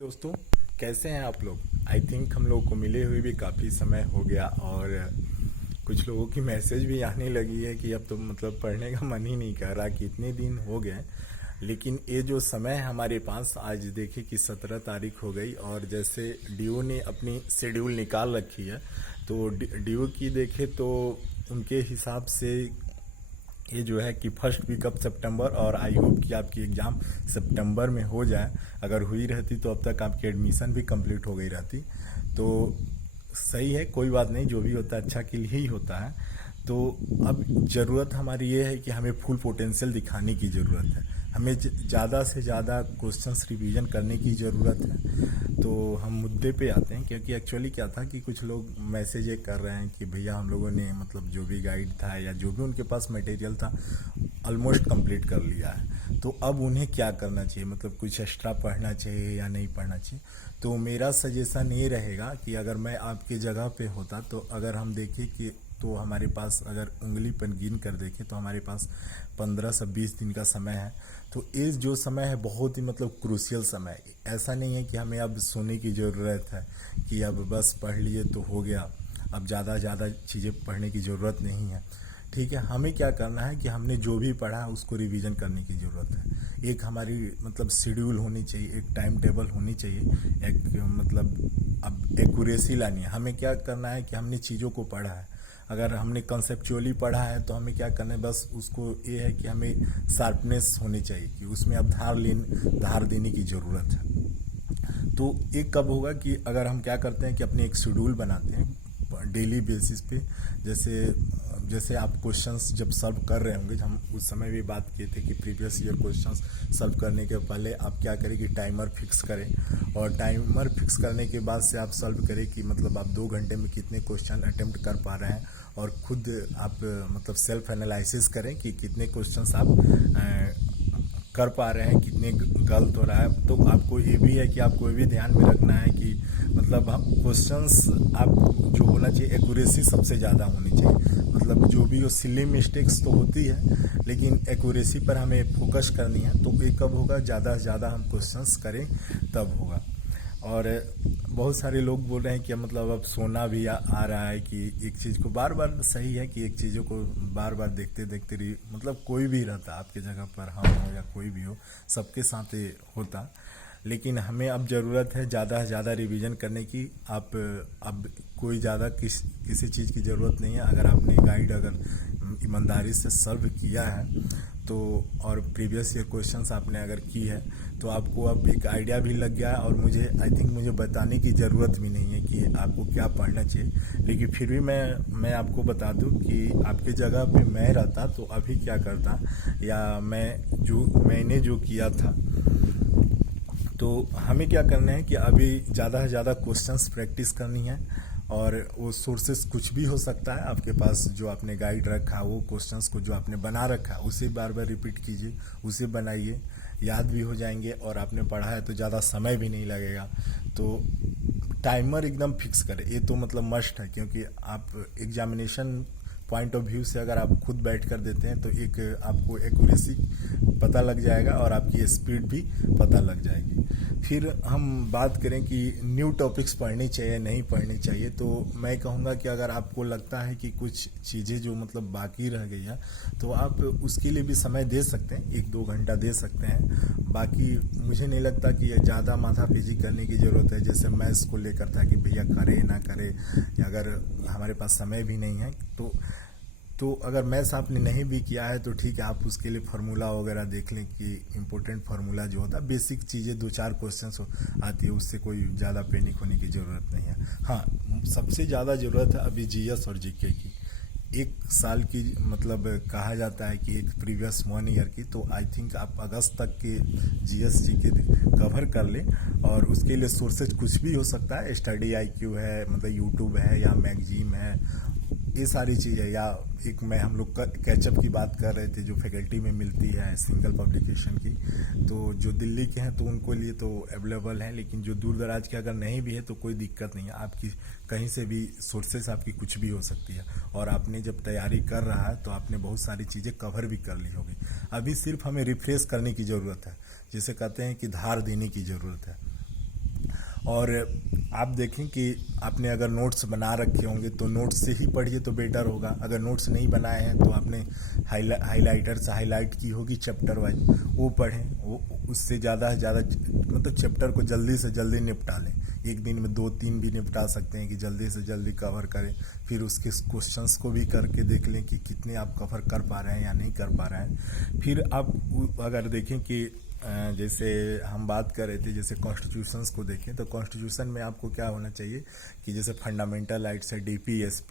दोस्तों, कैसे हैं आप लोग। आई थिंक हम लोग को मिले हुए भी काफ़ी समय हो गया और कुछ लोगों की मैसेज भी आने लगी है कि अब तो मतलब पढ़ने का मन ही नहीं कर रहा कि इतने दिन हो गए। लेकिन ये जो समय है हमारे पास, आज देखिए कि 17 तारीख हो गई और जैसे डीओ ने अपनी शेड्यूल निकाल रखी है, तो डीओ की देखे तो उनके हिसाब से ये जो है कि फर्स्ट वीक ऑफ सितंबर, और आई होप कि आपकी एग्ज़ाम सितंबर में हो जाए। अगर हुई रहती तो अब तक आपकी एडमिशन भी कंप्लीट हो गई रहती। तो सही है, कोई बात नहीं, जो भी होता है अच्छा के लिए ही होता है। तो अब ज़रूरत हमारी ये है कि हमें फुल पोटेंशियल दिखाने की ज़रूरत है। हमें ज़्यादा से ज़्यादा क्वेश्चंस रिवीजन करने की ज़रूरत है। तो हम मुद्दे पे आते हैं, क्योंकि एक्चुअली क्या था कि कुछ लोग मैसेज ये कर रहे हैं कि भैया हम लोगों ने मतलब जो भी गाइड था या जो भी उनके पास मटेरियल था ऑलमोस्ट कंप्लीट कर लिया है। तो अब उन्हें क्या करना चाहिए, मतलब कुछ एक्स्ट्रा पढ़ना चाहिए या नहीं पढ़ना चाहिए। तो मेरा सजेशन ये रहेगा कि अगर मैं आपके जगह पे होता, तो अगर हम देखें कि तो हमारे पास अगर उंगली पर गिन कर देखें तो हमारे पास 15 से 20 दिन का समय है। तो ये जो समय है बहुत ही मतलब क्रूशियल समय है। ऐसा नहीं है कि हमें अब सोने की ज़रूरत है कि अब बस पढ़ लिए तो हो गया, अब ज़्यादा चीज़ें पढ़ने की ज़रूरत नहीं है। ठीक है, हमें क्या करना है कि हमने जो भी पढ़ा है उसको रिवीजन करने की ज़रूरत है। एक हमारी मतलब शेड्यूल होनी चाहिए, एक टाइम टेबल होनी चाहिए, एक मतलब अब एक्यूरेसी लानी है। हमें क्या करना है कि हमने चीज़ों को पढ़ा है, अगर हमने कंसेप्चुअली पढ़ा है तो हमें क्या करना है, बस उसको ये है कि हमें शार्पनेस होनी चाहिए कि उसमें अब धार देने की ज़रूरत है। तो एक कब होगा कि अगर हम क्या करते हैं कि अपने एक शेड्यूल बनाते हैं डेली बेसिस पे। जैसे जैसे आप क्वेश्चंस जब सॉल्व कर रहे होंगे, हम उस समय भी बात किए थे कि प्रीवियस ईयर क्वेश्चंस सॉल्व करने के पहले आप क्या करें कि टाइमर फिक्स करें, और टाइमर फिक्स करने के बाद से आप सॉल्व करें कि मतलब आप 2 घंटे में कितने क्वेश्चन अटेम्प्ट कर पा रहे हैं, और खुद आप मतलब सेल्फ एनालिसिस करें कि कितने क्वेश्चंस आप कर पा रहे हैं, कितने गलत हो रहा है। तो आपको ये भी है कि आपको ये भी ध्यान में रखना है कि मतलब हम क्वेश्चंस आप जो होना चाहिए एक्यूरेसी सबसे ज़्यादा होनी चाहिए। मतलब जो भी हो, सिली मिस्टेक्स तो होती है लेकिन एक्यूरेसी पर हमें फोकस करनी है। तो ये कब होगा, ज़्यादा से ज़्यादा हम क्वेश्चंस करें तब होगा। और बहुत सारे लोग बोल रहे हैं कि मतलब अब सोना भी आ रहा है कि एक चीज़ को बार बार, सही है कि एक चीज़ों को बार बार देखते देखते मतलब कोई भी रहता आपके जगह पर, हम हो या कोई भी हो, सबके साथ ये होता। लेकिन हमें अब ज़रूरत है ज़्यादा से ज़्यादा रिवीजन करने की। आप अब कोई ज़्यादा किसी चीज़ की ज़रूरत नहीं है। अगर आपने गाइड अगर ईमानदारी से सॉल्व किया है तो, और प्रीवियस ईयर क्वेश्चंस आपने अगर की है, तो आपको अब एक आइडिया भी लग गया है। और आई थिंक मुझे बताने की ज़रूरत भी नहीं है कि आपको क्या पढ़ना चाहिए। लेकिन फिर भी मैं आपको बता दूं कि आपके जगह पे मैं रहता तो अभी क्या करता, या मैंने जो किया था। तो हमें क्या करना है कि अभी ज़्यादा से ज़्यादा क्वेश्चंस प्रैक्टिस करनी है, और वो सोर्सेस कुछ भी हो सकता है आपके पास। जो आपने गाइड रखा, वो क्वेश्चंस को जो आपने बना रखा उसे बार बार रिपीट कीजिए, उसे बनाइए, याद भी हो जाएंगे, और आपने पढ़ा है तो ज़्यादा समय भी नहीं लगेगा। तो टाइमर एकदम फिक्स करें, ये तो मतलब मस्ट है, क्योंकि आप एग्जामिनेशन पॉइंट ऑफ व्यू से अगर आप खुद बैठ कर देते हैं तो एक आपको एक्यूरेसी पता लग जाएगा और आपकी स्पीड भी पता लग जाएगी। फिर हम बात करें कि न्यू टॉपिक्स पढ़नी चाहिए नहीं पढ़नी चाहिए, तो मैं कहूँगा कि अगर आपको लगता है कि कुछ चीज़ें जो मतलब बाकी रह गई है, तो आप उसके लिए भी समय दे सकते हैं, 1-2 घंटा दे सकते हैं। बाकी मुझे नहीं लगता कि ये ज़्यादा माथापच्ची करने की ज़रूरत है, जैसे मैथ्स को लेकर था कि भैया करे ना करे, या अगर हमारे पास समय भी नहीं है तो अगर मैथ्स आपने नहीं भी किया है तो ठीक है, आप उसके लिए फार्मूला वगैरह देख लें कि इम्पोर्टेंट फार्मूला जो होता है, बेसिक चीज़ें 2-4 क्वेश्चंस आती है, उससे कोई ज़्यादा पैनिक होने की ज़रूरत नहीं है। हाँ, सबसे ज़्यादा ज़रूरत है अभी जीएस और जीके की। 1 साल की मतलब कहा जाता है कि एक प्रीवियस 1 ईयर की, तो आई थिंक आप अगस्त तक के जीएस जीके कवर कर लें। और उसके लिए सोर्सेज कुछ भी हो सकता है, स्टडी आईक्यू है, मतलब यूट्यूब है, या मैगजीन है, ये सारी चीज़ें, या एक मैं हम लोग कैचअप की बात कर रहे थे जो फैकल्टी में मिलती है सिंगल पब्लिकेशन की। तो जो दिल्ली के हैं तो उनको लिए तो अवेलेबल है, लेकिन जो दूर दराज के अगर नहीं भी है तो कोई दिक्कत नहीं है, आपकी कहीं से भी सोर्सेस आपकी कुछ भी हो सकती है। और आपने जब तैयारी कर रहा है तो आपने बहुत सारी चीज़ें कवर भी कर ली होगी। अभी सिर्फ हमें रिफ्रेश करने की ज़रूरत है, जिसे कहते हैं कि धार देने की ज़रूरत है। और आप देखें कि आपने अगर नोट्स बना रखे होंगे तो नोट्स से ही पढ़िए तो बेटर होगा। अगर नोट्स नहीं बनाए हैं तो आपने हाइलाइटर से हाईलाइट की होगी चैप्टर वाइज, वो पढ़ें। वो उससे ज़्यादा से ज़्यादा मतलब चैप्टर को जल्दी से जल्दी निपटा लें। एक दिन में 2-3 भी निपटा सकते हैं कि जल्दी से जल्दी कवर करें। फिर उसके क्वेश्चंस को भी करके देख लें कि कितने आप कवर कर पा रहे हैं या नहीं कर पा रहे हैं। फिर आप अगर देखें कि जैसे हम बात कर रहे थे, जैसे कॉन्स्टिट्यूशंस को देखें तो कॉन्स्टिट्यूशन में आपको क्या होना चाहिए कि जैसे फंडामेंटल राइट्स है, डीपीएसपी